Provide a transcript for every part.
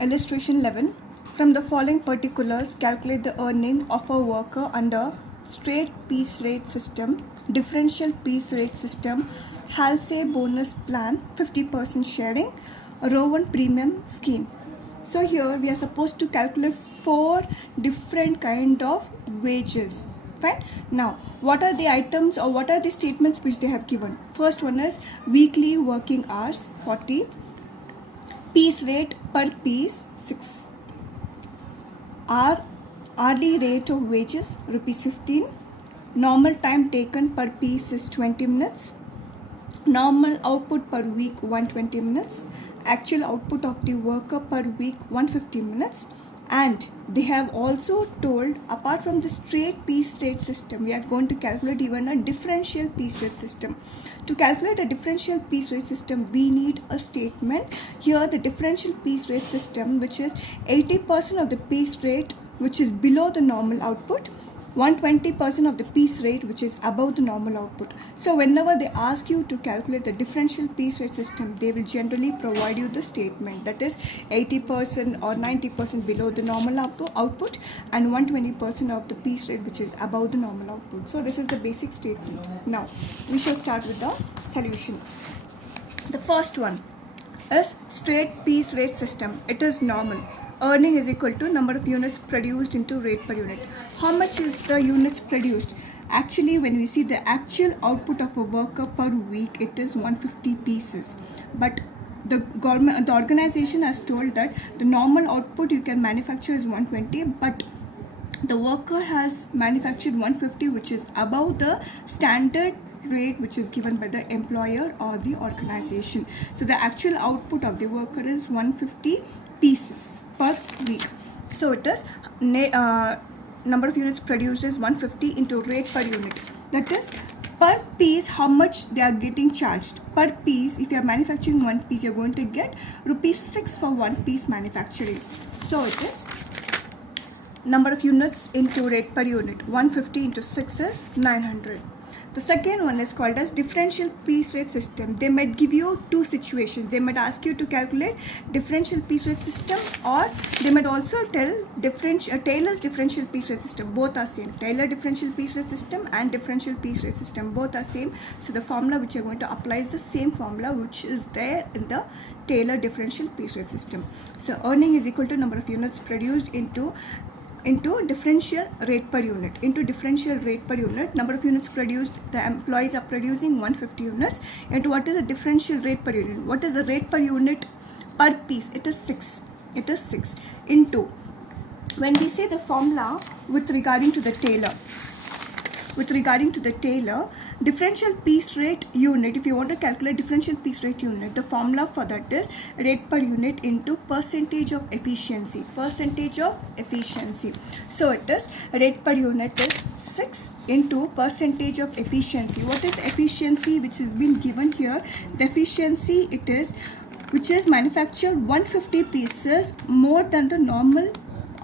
Illustration 11. From the following particulars, calculate the earning of a worker under straight piece rate system, differential piece rate system, Halsey bonus plan, 50% sharing, row 1 premium scheme. So here we are supposed to calculate 4 different kind of wages. Fine. Now, what are the items or what are the statements which they have given? First one is weekly working hours 40, piece rate per piece 6, hourly rate of wages rupees 15, normal time taken per piece is 20 minutes, normal output per week 120 minutes, actual output of the worker per week 150 minutes. And they have also told, apart from the straight piece rate system, we are going to calculate even a differential piece rate system. To calculate a differential piece rate system, we need a statement. Here the differential piece rate system, which is 80% of the piece rate which is below the normal output, 120% of the piece rate which is above the normal output. So whenever they ask you to calculate the differential piece rate system, they will generally provide you the statement, that is 80% or 90% below the normal output and 120% of the piece rate which is above the normal output. So this is the basic statement. Now we shall start with the solution. The first one is straight piece rate system. It is normal. Earning is equal to number of units produced into rate per unit. How much is the units produced? Actually, when we see the actual output of a worker per week, it is 150 pieces. But the organization has told that the normal output you can manufacture is 120, but the worker has manufactured 150, which is above the standard rate which is given by the employer or the organization. So the actual output of the worker is 150 pieces per week. So it is number of units produced is 150 into rate per unit. That is per piece how much they are getting charged. Per piece, if you are manufacturing one piece, you are going to get rupees 6 for one piece manufacturing. So it is number of units into rate per unit. 150 into 6 is 900. The second one is called as differential piece rate system. They might give you two situations. They might ask you to calculate differential piece rate system, or they might also tell Taylor's differential piece rate system. Both are same. Taylor differential piece rate system and differential piece rate system, both are same. So the formula which you are going to apply is the same formula which is there in the Taylor differential piece rate system. So earning is equal to number of units produced into differential rate per unit. Into differential rate per unit, number of units produced, the employees are producing 150 units, into what is the differential rate per unit. What is the rate per unit per piece? It is 6. It is 6 into, when we say the formula with regarding to the Taylor, differential piece rate unit, if you want to calculate differential piece rate unit, the formula for that is rate per unit into percentage of efficiency. So it is rate per unit is 6 into percentage of efficiency. What is the efficiency which has been given here? The efficiency it is which is manufactured 150 pieces more than the normal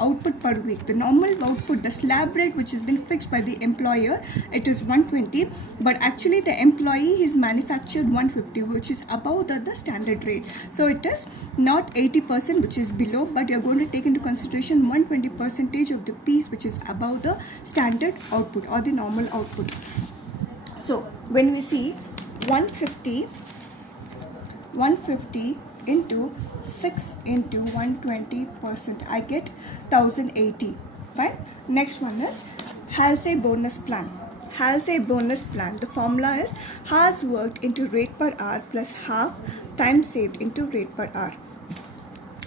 output per week. The normal output, the slab rate which has been fixed by the employer, it is 120, but actually the employee is manufactured 150, which is above the standard rate. So it is not 80% which is below, but you are going to take into consideration 120% of the piece which is above the standard output or the normal output. So when we see 150 into 6 into 120%, I get 1080. Fine. Next one is Halsey bonus plan. The formula is hours worked into rate per hour plus half time saved into rate per hour.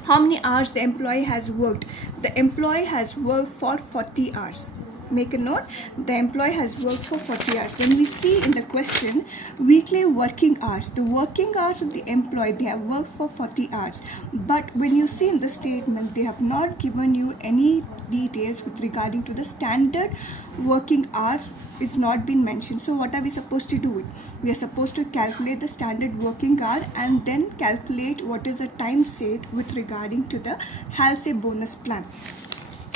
How many hours the employee has worked? The employee has worked for 40 hours. Make a note, the employee has worked for 40 hours. When we see in the question weekly working hours, the working hours of the employee, they have worked for 40 hours. But when you see in the statement, they have not given you any details with regarding to the standard working hours. Is not been mentioned. So what are we supposed to do? We are supposed to calculate the standard working hour and then calculate what is the time saved with regarding to the Halsey bonus plan.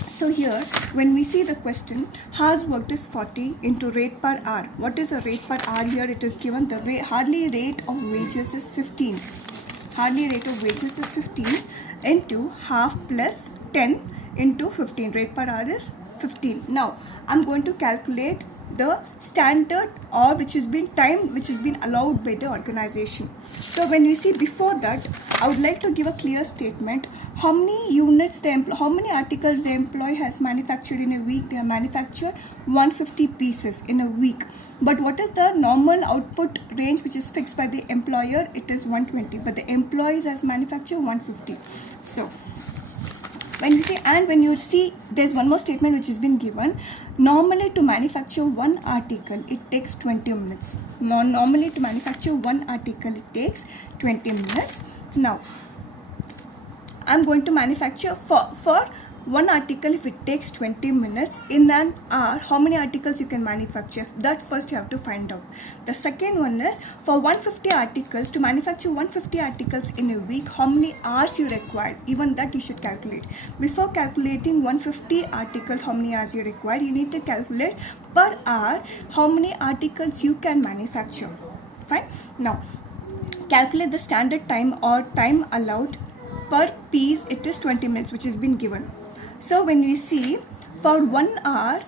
So here, when we see the question, hours worked is 40 into rate per hour. What is the rate per hour here? It is given the hourly rate of wages is 15. hourly rate of wages is 15 into half plus 10 into 15. Rate per hour is 15. Now I'm going to calculate the standard or which has been time which has been allowed by the organization. So when we see before that, I would like to give a clear statement. How many units how many articles the employee has manufactured in a week? They have manufactured 150 pieces in a week. But what is the normal output range which is fixed by the employer? It is 120, but the employees has manufactured 150. So when you see there's one more statement which has been given. Normally to manufacture one article it takes 20 minutes. Normally to manufacture one article it takes 20 minutes. Now I'm going to manufacture for one article. If it takes 20 minutes in an hour, how many articles you can manufacture? That first you have to find out. The second one is for 150 articles, to manufacture 150 articles in a week, how many hours you require? Even that you should calculate. Before calculating 150 articles, how many hours you require, you need to calculate per hour how many articles you can manufacture. Fine. Now calculate the standard time or time allowed per piece. It is 20 minutes which has been given. So when we see for 1 hour,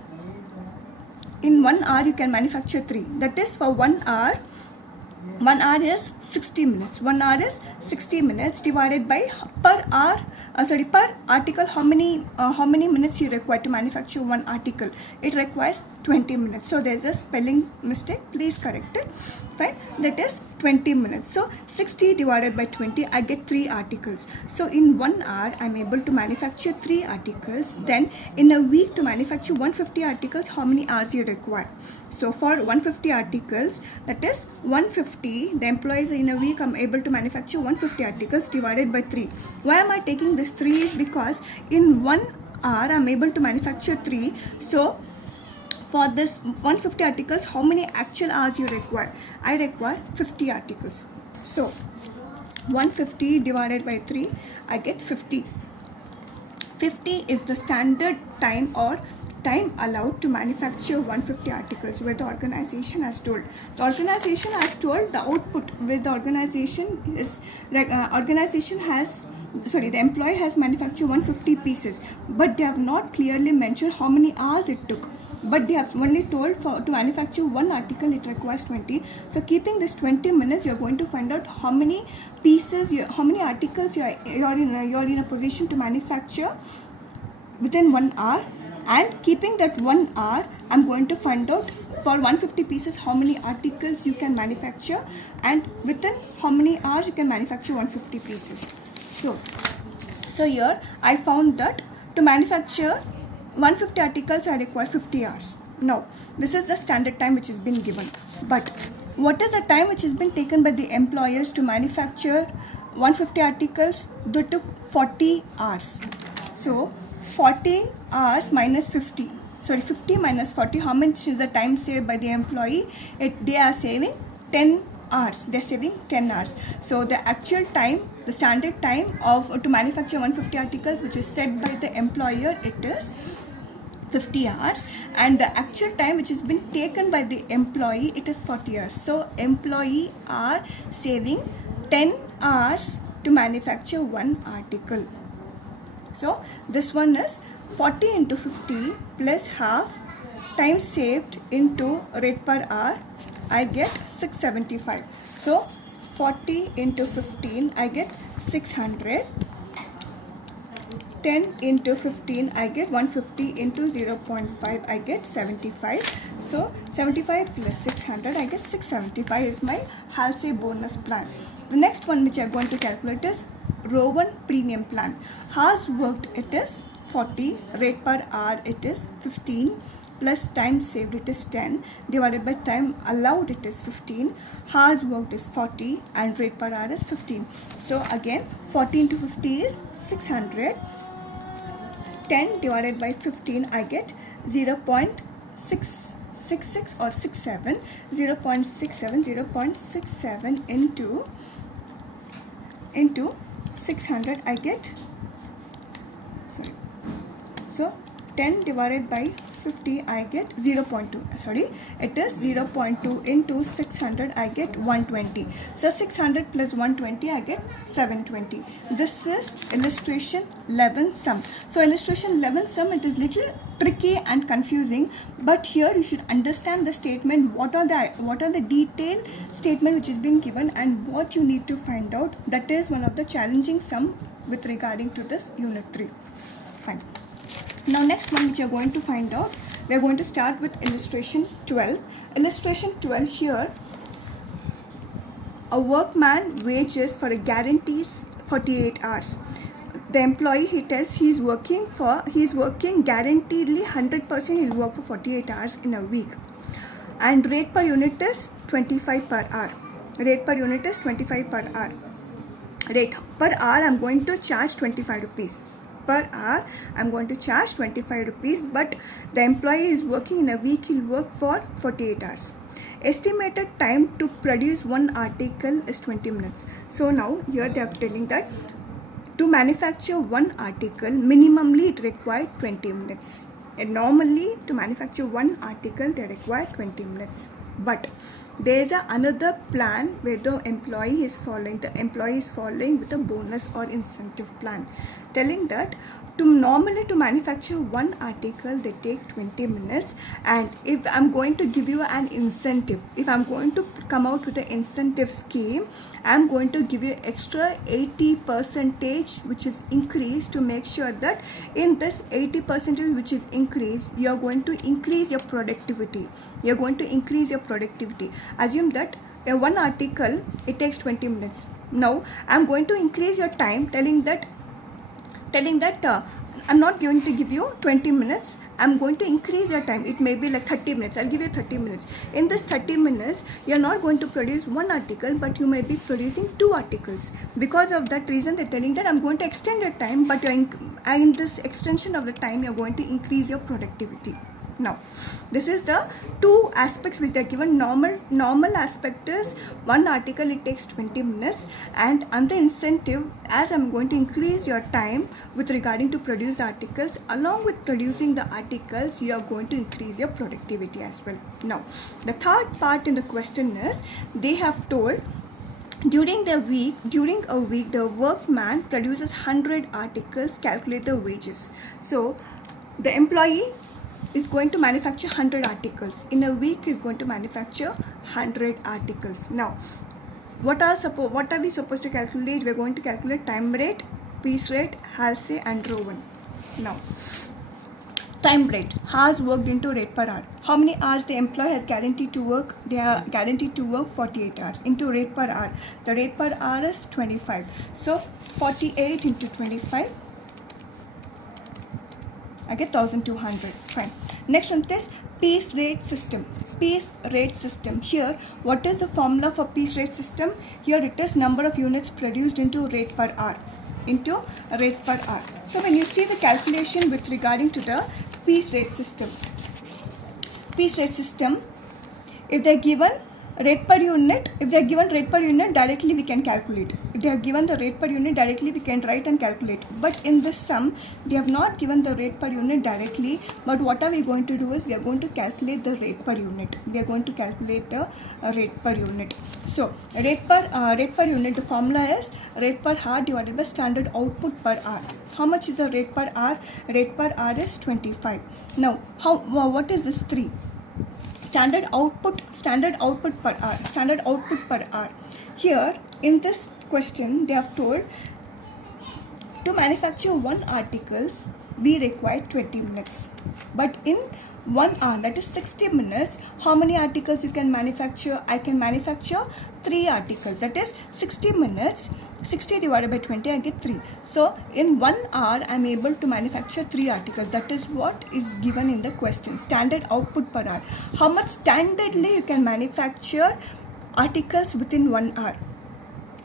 in 1 hour you can manufacture 3. That is for 1 hour. 1 hour is 60 minutes. 1 hour is 60 minutes divided by per article. How many minutes you require to manufacture one article? It requires 20 minutes. So there is a spelling mistake. Please correct it. Fine. That is 20 minutes. So 60 divided by 20, I get 3 articles. So in 1 hour, I'm able to manufacture 3 articles. Then in a week to manufacture 150 articles, how many hours you require? So for 150 articles, that is 150, the employees in a week, I'm able to manufacture 150 articles divided by 3. Why am I taking this 3 is because in 1 hour, I'm able to manufacture 3. So for this 150 articles, how many actual hours you require? I require 50 articles. So 150 divided by 3, I get 50. 50 is the standard time or time allowed to manufacture 150 articles where the organization has told. The organization has told the output where the organization is the employee has manufactured 150 pieces, but they have not clearly mentioned how many hours it took. But they have only told to manufacture one article it requires 20. So keeping this 20 minutes, you're going to find out how many pieces, how many articles you're in a position to manufacture within 1 hour. And keeping that 1 hour, I'm going to find out for 150 pieces how many articles you can manufacture, and within how many hours you can manufacture 150 pieces. So here I found that to manufacture 150 articles I require 50 hours. Now this is the standard time which has been given. But what is the time which has been taken by the employers to manufacture 150 articles? They took 40 hours. So 40 hours minus 50. 50 minus 40. How much is the time saved by the employee? They are saving 10 hours. They are saving 10 hours. So the actual time, the standard time to manufacture 150 articles, which is set by the employer, it is 50 hours, and the actual time which has been taken by the employee, it is 40 hours. So employee are saving 10 hours to manufacture one article. So this one is 40 into 50 plus half time saved into rate per hour, I get 675. So 40 into 15, I get 600. 10 into 15, I get 150 into 0.5, I get 75. So 75 plus 600, I get 675 is my Halsey bonus plan. The next one which I am going to calculate is Rowan premium plan. Hours worked, it is 40, rate per hour it is 15, plus time saved it is 10, divided by time allowed it is 15, hours worked is 40, and rate per hour is 15. So again 40 into 50 is 600. 10 divided by 15, I get 0.666 or 67, 0.67 into 600, I get, so 10 divided by 50 I get 0.2, sorry, it is 0.2 into 600 I get 120. So 600 plus 120 I get 720. This is illustration 11 sum. So illustration 11 sum, it is little tricky and confusing, but here you should understand the statement, what are the detailed statement which is being given and what you need to find out. That is one of the challenging sum with regarding to this unit 3. Fine. Now next one which you are going to find out, we are going to start with illustration 12. Illustration 12, here a workman wages for a guaranteed 48 hours. The employee, he tells he's working guaranteedly 100%, he'll work for 48 hours in a week, and rate per unit is 25 per hour. Rate per unit is 25 per hour. Rate per hour I'm going to charge 25 rupees. Per hour I'm going to charge 25 rupees, but the employee is working in a week, he'll work for 48 hours. Estimated time to produce one article is 20 minutes. So now here they are telling that to manufacture one article, minimally it required 20 minutes. And normally to manufacture one article they require 20 minutes. But there is another plan where the employee is following with a bonus or incentive plan, telling that normally to manufacture one article they take 20 minutes, and if I'm going to give you an incentive, if I'm going to come out with an incentive scheme, I'm going to give you extra 80% which is increased, to make sure that in this 80% which is increased, you're going to increase your productivity. Assume that one article it takes 20 minutes. Now I'm going to increase your time, telling that I'm not going to give you 20 minutes, I'm going to increase your time. It may be like 30 minutes. I'll give you 30 minutes. In this 30 minutes, you're not going to produce one article, but you may be producing 2 articles. Because of that reason, they're telling that I'm going to extend your time, but in this extension of the time, you're going to increase your productivity. Now, this is the 2 aspects which they are given. Normal aspect is one article it takes 20 minutes, and under incentive, as I'm going to increase your time with regarding to produce the articles, along with producing the articles, you are going to increase your productivity as well. Now, the third part in the question is, they have told during a week, the workman produces 100 articles, calculate the wages. So, the employee is going to manufacture 100 articles. In a week, is going to manufacture 100 articles. Now, what are we supposed to calculate? We are going to calculate time rate, piece rate, Halsey and Rowan. Now, time rate, hours worked into rate per hour. How many hours the employee has guaranteed to work? They are guaranteed to work 48 hours into rate per hour. The rate per hour is 25. So 48 into 25, I get 1200. Fine. Next one is piece rate system. Piece rate system. Here, what is the formula for piece rate system? Here it is number of units produced into rate per hour. So when you see the calculation with regarding to the piece rate system, if they are given rate per unit, directly we can calculate. If they have given the rate per unit, directly we can write and calculate. But in this sum, they have not given the rate per unit directly. But what are we going to do is, we are going to calculate the rate per unit. So rate per unit, the formula is rate per hour divided by standard output per hour. How much is the rate per hour? Rate per hour is 25. Now, what is this 3? Standard output per hour. Here in this question, they have told to manufacture one articles we require 20 minutes, but in 1 hour, that is 60 minutes, how many articles you can manufacture? I can manufacture 3 articles. That is 60 minutes. 60 divided by 20, I get 3. So in 1 hour, I am able to manufacture 3 articles. That is what is given in the question. Standard output per hour. How much standardly you can manufacture articles within 1 hour?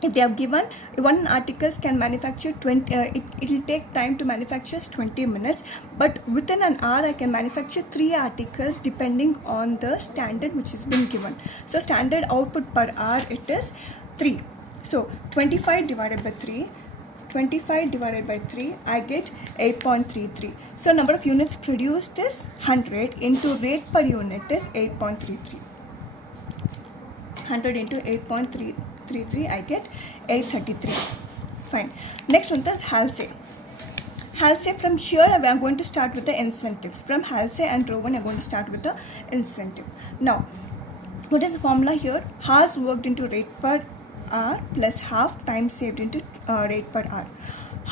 If they have given 1 articles can manufacture 20, it will take time to manufacture 20 minutes. But within an hour, I can manufacture 3 articles depending on the standard which has been given. So standard output per hour, it is 3. So 25 divided by 3, 25 divided by 3, I get 8.33. So number of units produced is 100 into rate per unit is 8.33. 100 into 8.33, I get 833. Fine. Next one is Halsey. Halsey, from here we are going to start with the incentives. From Halsey and Rowan, I am going to start with the incentive. Now, what is the formula here? Hours worked into rate per hour plus half time saved into rate per hour.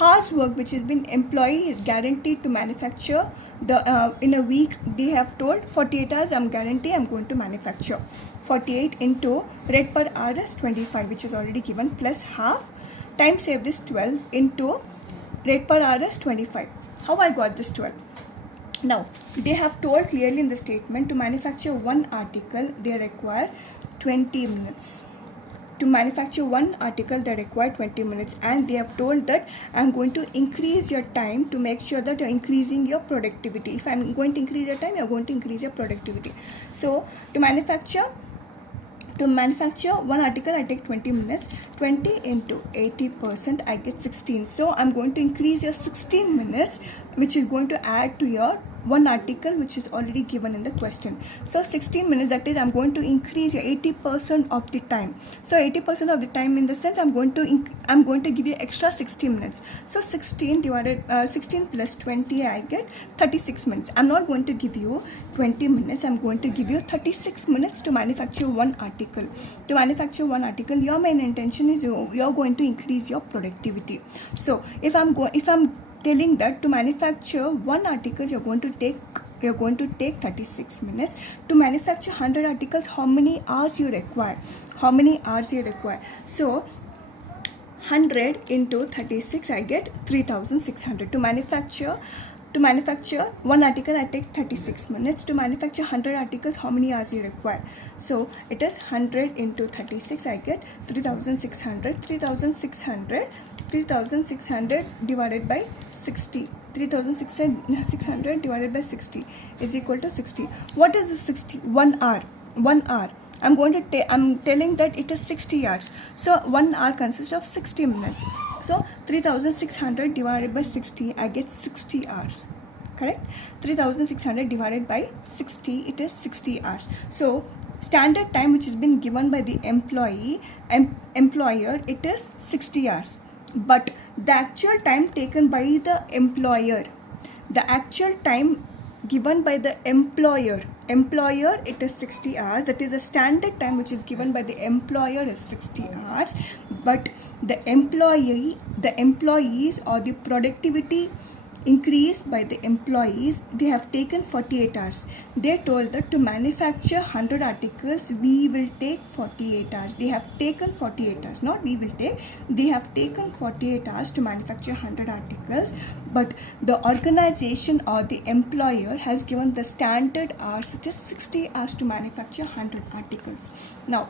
Hours work which has been employee is guaranteed to manufacture the in a week. They have told 48 hours I'm going to manufacture. 48 into rate per hour is 25, which is already given, plus half time saved is 12 into rate per hour is 25. How I got this 12? Now, they have told clearly in the statement to manufacture one article, they require 20 minutes. To manufacture one article, they require 20 minutes. And they have told that I'm going to increase your time to make sure that you're increasing your productivity. If I'm going to increase your time, you're going to increase your productivity. So, to manufacture one article, I take 20 minutes. 20 into 80%, I get 16. So, I'm going to increase your 16 minutes, which is going to add to your one article which is already given in the question. So 16 minutes, that is I'm going to increase your 80% of the time. So 80% of the time in the sense I'm going to give you extra 60 minutes. So 16 plus 20, I get 36 minutes. I'm not going to give you 20 minutes. I'm going to give you 36 minutes to manufacture one article. To manufacture one article, your main intention is you're going to increase your productivity. So if I'm telling that to manufacture one article you're going to take 36 minutes. To manufacture 100 articles, how many hours you require? So 100 into 36, I get 3600. To manufacture one article, I take 36 minutes. To manufacture 100 articles, how many hours you require? So it is 100 into 36, I get 3600. 3600 divided by 60. 3600 divided by 60 is equal to 60. What is the 60? 1 hour. I'm telling that it is 60 hours. So 1 hour consists of 60 minutes. So 3600 divided by 60, I get 60 hours. Correct? 3600 divided by 60, it is 60 hours. So standard time which has been given by the employer, it is 60 hours. But the actual time taken by the employer, given by the employer, it is 60 hours. That is the standard time which is given by the employer is 60 hours. But the employees or the productivity increased by the employees, they have taken 48 hours. They told that to manufacture 100 articles, we will take 48 hours. They have taken 48 hours, not we will take. They have taken 48 hours to manufacture 100 articles. But the organization or the employer has given the standard hours, it is 60 hours to manufacture 100 articles. Now,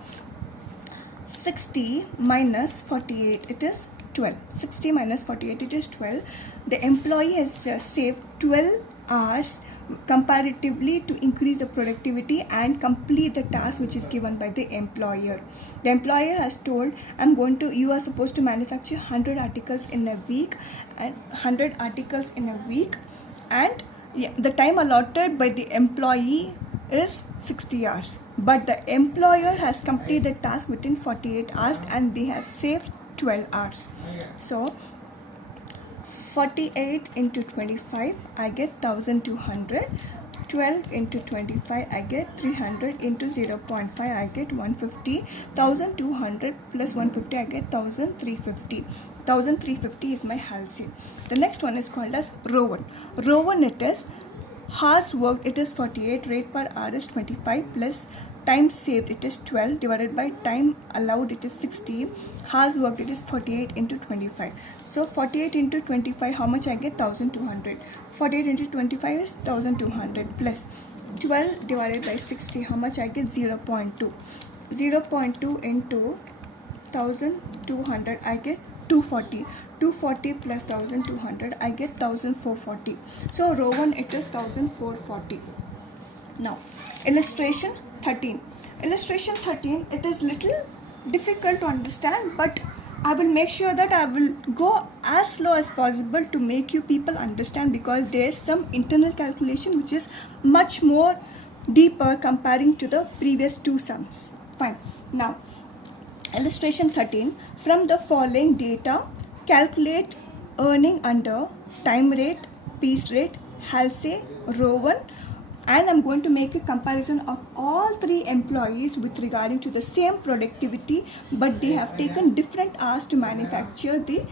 60 minus 48, it is 12. 60 minus 48, it is 12. The employee has just saved 12 hours comparatively to increase the productivity and complete the task which is given by the employer. The employer has told, you are supposed to manufacture 100 articles in a week and the time allotted by the employee is 60 hours. But the employer has completed the task within 48 hours and they have saved 12 hours. So 48 into 25, I get 1200. 12 into 25, I get 300 into 0.5, I get 150. 1200 plus 150, I get 1350. 1350 is my Halsey. The next one is called as Rowan. Rowan, it is hours worked, it is 48, rate per hour is 25 plus time saved, it is 12 divided by time allowed, it is 60. Hours worked, it is 48 into 25. So 48 into 25, how much I get? 1200. 48 into 25 is 1200 plus 12 divided by 60, how much I get? 0.2. 0.2 into 1200, I get 240. 240 plus 1200, I get 1440. So Rowan, it is 1440. Now illustration 13. Illustration 13, it is little difficult to understand, but I will make sure that I will go as slow as possible to make you people understand, because there is some internal calculation which is much more deeper comparing to the previous two sums. Fine. Now, illustration 13. From the following data, calculate earning under time rate, piece rate, Halsey, Rowan, and I'm going to make a comparison of all three employees with regarding to the same productivity, but they have taken different hours to manufacture the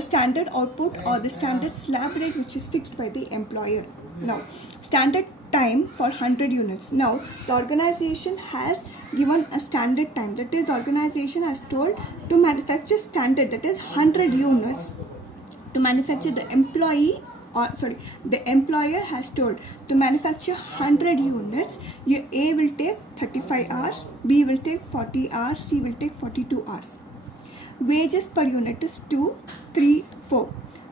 standard output or the standard slab rate which is fixed by the employer. Now, standard time for 100 units. Now, the organization has given a standard time, that is, the organization has told to manufacture standard, that is 100 units to manufacture. The employer has told to manufacture 100 units. Your A will take 35 hours, B will take 40 hours, C will take 42 hours. Wages per unit is 2, 3, 4.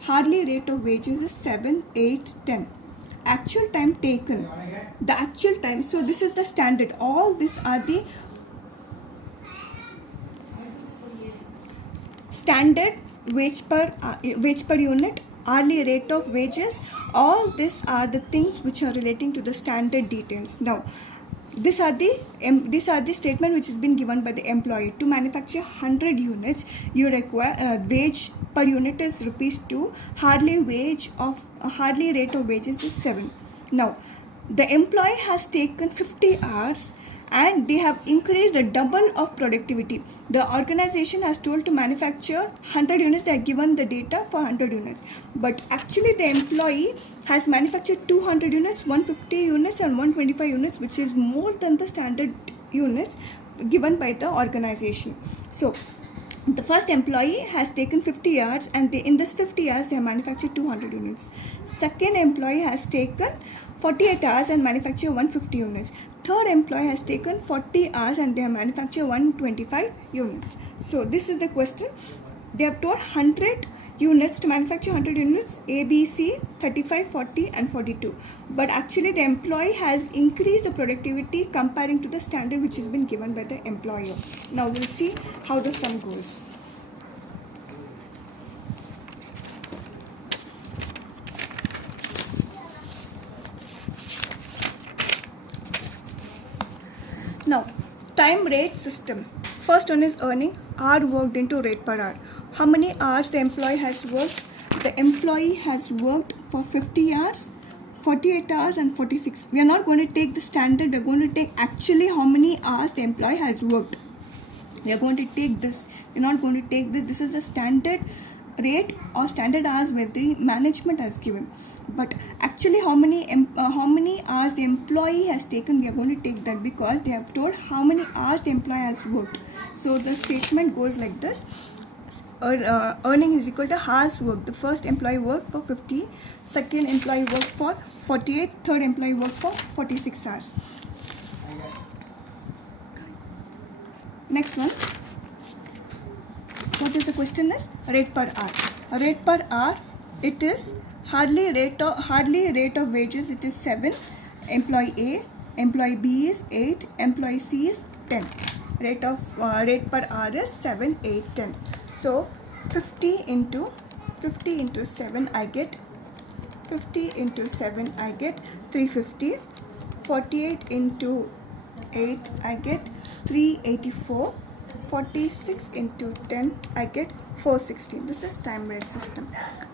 Hourly rate of wages is 7, 8, 10. Actual time taken, the actual time, so this is the standard. All these are the standard wage per unit, hourly rate of wages. All these are the things which are relating to the standard details. Now, these are the statement which has been given by the employee. To manufacture 100 units, you require wage per unit is rupees 2. Hourly rate of wages is 7. Now, the employee has taken 50 hours and they have increased the double of productivity. The organization has told to manufacture 100 units. They have given the data for 100 units, but actually the employee has manufactured 200 units, 150 units and 125 units, which is more than the standard units given by the organization. So the first employee has taken 50 hours and in this 50 hours they have manufactured 200 units. Second employee has taken 48 hours and manufactured 150 units. Third employee has taken 40 hours and they have manufactured 125 units. So this is the question. They have told 100 units to manufacture 100 units, A, B, C, 35, 40 and 42. But actually the employee has increased the productivity comparing to the standard which has been given by the employer. Now we'll see how the sum goes. Now, time rate system. First one is earning, hour worked into rate per hour. How many hours the employee has worked? The employee has worked for 50 hours, 48 hours and 46. We are not going to take the standard. We are going to take actually how many hours the employee has worked. We are going to take this. We are not going to take this. This is the standard rate or standard hours where the management has given. But actually how many hours the employee has taken, we are going to take that because they have told how many hours the employee has worked. So the statement goes like this. Earning is equal to hours worked. The first employee worked for 50, second employee worked for 48, third employee worked for 46 hours. Next one. What is the question is? Rate per hour. Rate per hour, it is hourly rate of wages, it is 7. Employee A, employee B is 8, employee C is 10. Rate per hour is 7, 8, 10. So 50 into 7 I get 350. 48 into 8 I get 384. 46 into 10 I get 460. This is time rate system.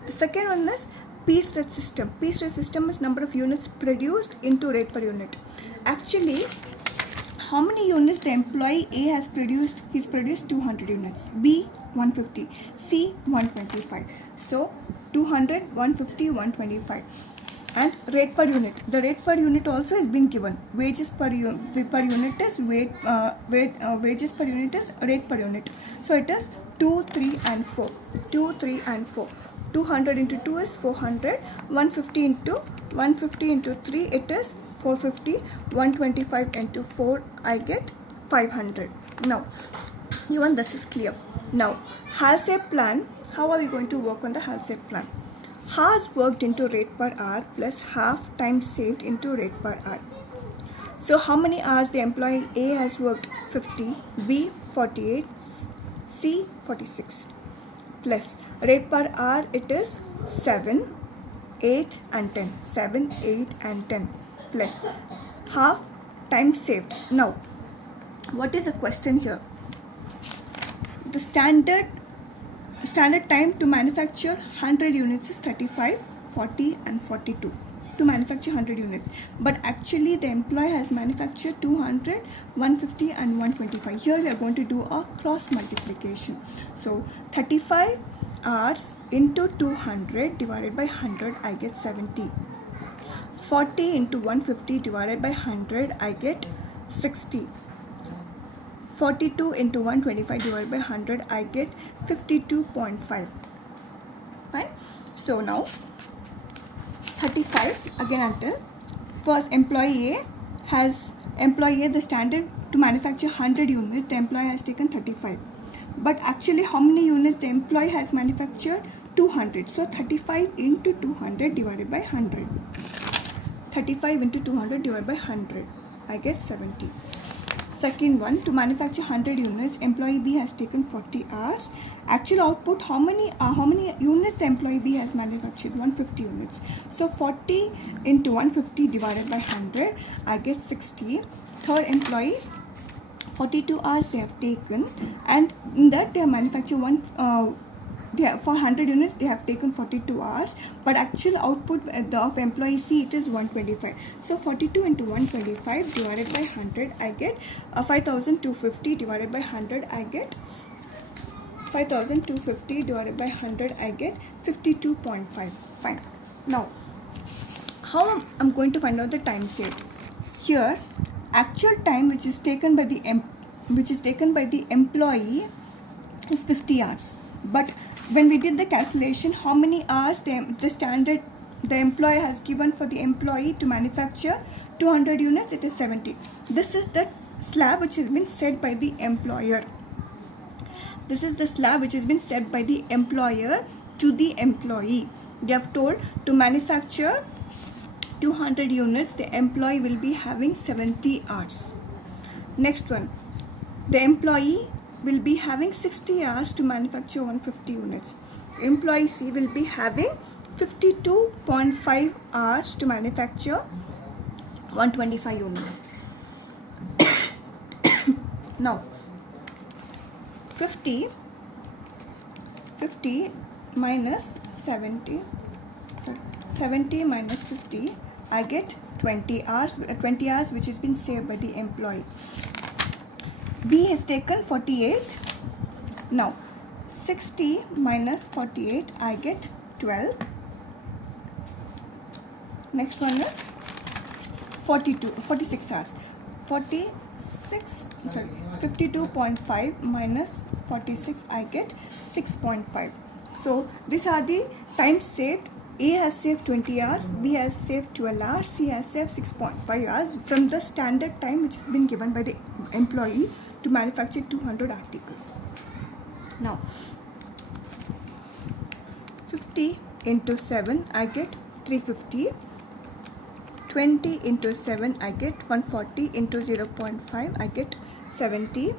The second one is piece rate system. Piece rate system is number of units produced into rate per unit. Actually, how many units the employee A has produced? He's produced 200 units. B 150. C 125. So 200, 150, 125. And rate per unit. The rate per unit also has been given. Wages per unit is wages per unit is rate per unit. So it is 2, 3 and 4. 2, 3 and 4. 200 into 2 is 400. 150 into 3 it is 450. 125 into 4 I get 500. Now, even this is clear. Now, Halsey plan. How are we going to work on the Halsey plan? Hours worked into rate per hour plus half time saved into rate per hour. So how many hours the employee A has worked? 50, B 48, C 46. plus rate per hour, it is 7, 8 and 10. 7, 8 and 10 plus half time saved. Now, what is the question here? The standard time to manufacture 100 units is 35, 40 and 42 to manufacture 100 units. But actually the employee has manufactured 200, 150 and 125. Here we are going to do a cross multiplication. So 35 hours into 200 divided by 100, I get 70. 40 into 150 divided by 100, I get 60. 42 into 125 divided by 100, I get 52.5. Fine. So now 35 again until first employee A, the standard to manufacture 100 units, the employee has taken 35. But actually how many units the employee has manufactured? 200. So 35 into 200 divided by 100. 35 into 200 divided by 100, I get 70. Second one, to manufacture 100 units, employee B has taken 40 hours. Actual output, how many units the employee B has manufactured? 150 units. So 40 into 150 divided by 100, I get 60. Third employee, 42 hours they have taken, and in that they have manufactured for 100 units they have taken 42 hours, but actual output of employee C, it is 125. So 42 into 125 divided by 100, I get 5250 divided by 100, I get 5250 divided by 100, I get 52.5. Fine. Now how I'm going to find out the time saved? Here actual time which is taken by the employee is 50 hours. But when we did the calculation, how many hours the employer has given for the employee to manufacture 200 units? It is 70. This is the slab which has been set by the employer. This is the slab which has been set by the employer to the employee. They have told to manufacture 200 units, the employee will be having 70 hours. Next one, the employee will be having 60 hours to manufacture 150 units. Employee C will be having 52.5 hours to manufacture 125 units. Now 50 minus 70 minus 50, I get 20 hours which has been saved by the employee. B has taken 48. Now 60 minus 48, I get 12. Next one is 46 hours. 52.5 minus 46, I get 6.5. So these are the times saved. A has saved 20 hours, B has saved 12 hours, C has saved 6.5 hours from the standard time which has been given by the employee to manufacture 200 articles. Now 50 into 7, I get 350. 20 into 7, I get 140. Into 0.5, I get 70.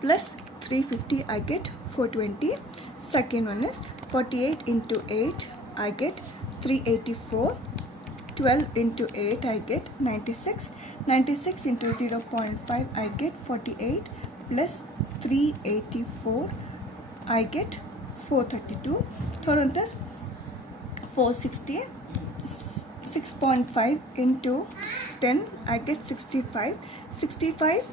Plus 350, I get 420. Second one is 48 into 8, I get 384. 12 into 8, I get 96. 96 into 0.5, I get 48. Plus 384, I get 432. Third one is 460. 6.5 into 10, I get 65. 65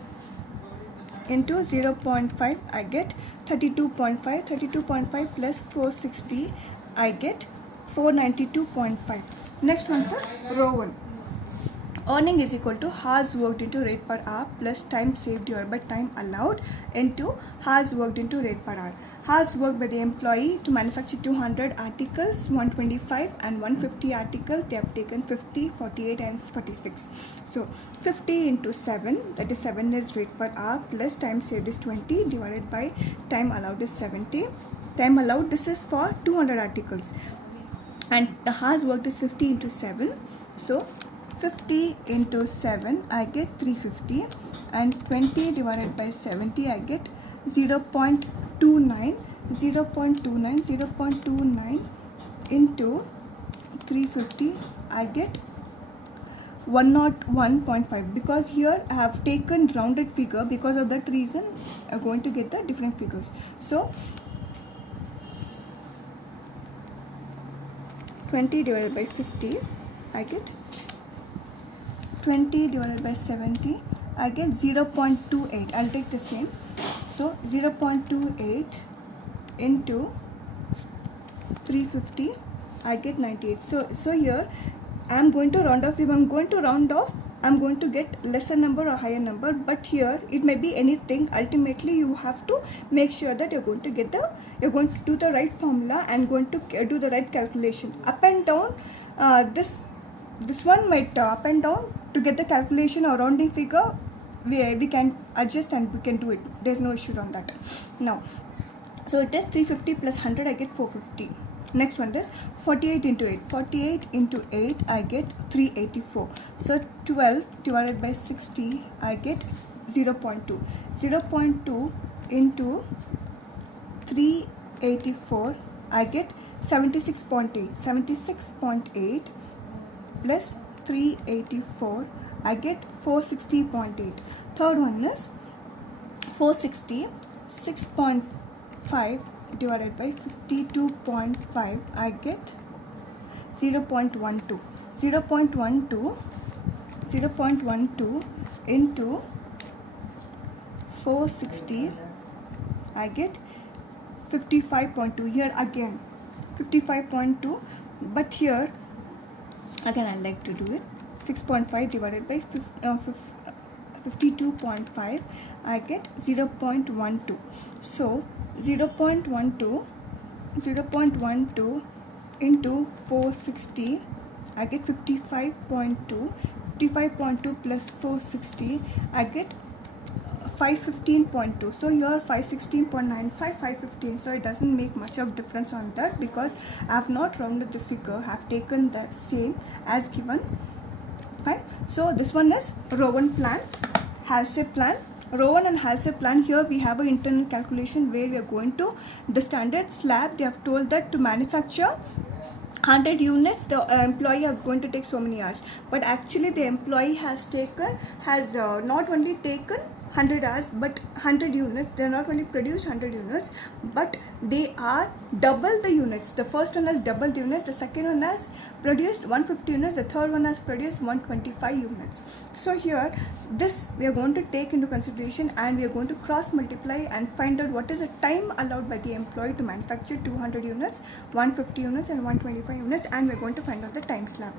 into 0.5, I get 32.5. 32.5 plus 460, I get 492.5. Next one is row 1. Earning is equal to hours worked into rate per hour plus time saved divided by time allowed into hours worked into rate per hour. Hours worked by the employee to manufacture 200 articles, 125 and 150 articles. They have taken 50, 48 and 46. So 50 into 7, that is 7 is rate per hour plus time saved is 20 divided by time allowed is 70. Time allowed, this is for 200 articles. And the hours worked is 50 into 7. So 50 into 7, I get 350, and 20 divided by 70, I get 0.29. 0.29 into 350, I get 101.5. because here I have taken rounded figure, because of that reason I'm going to get the different figures. So 20 divided by 50, I get 20 divided by 70, I get 0.28. I'll take the same. So 0.28 into 350, I get 98. So here I'm going to round off. If I'm going to round off, I'm going to get lesser number or higher number, but here it may be anything. Ultimately you have to make sure that you're going to do the right formula and going to do the right calculation. Up and down, this one might up and down to get the calculation or rounding figure. We can adjust and we can do it. There's no issues on that. Now, so it is 350 plus 100, I get 450. Next one is 48 into 8. 48 into 8, I get 384. So 12 divided by 60, I get 0.2. 0.2 into 384, I get 76.8. 76.8 plus 384, I get 460.8. Third one is 460, 6.5 divided by 52.5, I get 0.12. 0.12 into 460, I get 55.2. Here again 55.2, but here again I like to do it. 6.5 divided by 52.5, I get 0.12. So 0.12 into 460, I get 55.2. 55.2 plus 460, I get 515.2. so here 516.95, 515. So it doesn't make much of difference on that, because I have not rounded the figure, have taken the same as given. Fine. So this one is Rowan plan, Halsey plan. Rowan and Halsey plan, here we have an internal calculation where we are going to the standard slab. They have told that to manufacture 100 units, the employee are going to take so many hours, but actually the employee has not only taken 100 hours but 100 units. They are not only produced 100 units, but they are double the units. The first one has double the units, the second one has produced 150 units, the third one has produced 125 units. So here this we are going to take into consideration, and we are going to cross multiply and find out what is the time allowed by the employee to manufacture 200 units, 150 units and 125 units, and we are going to find out the time slab.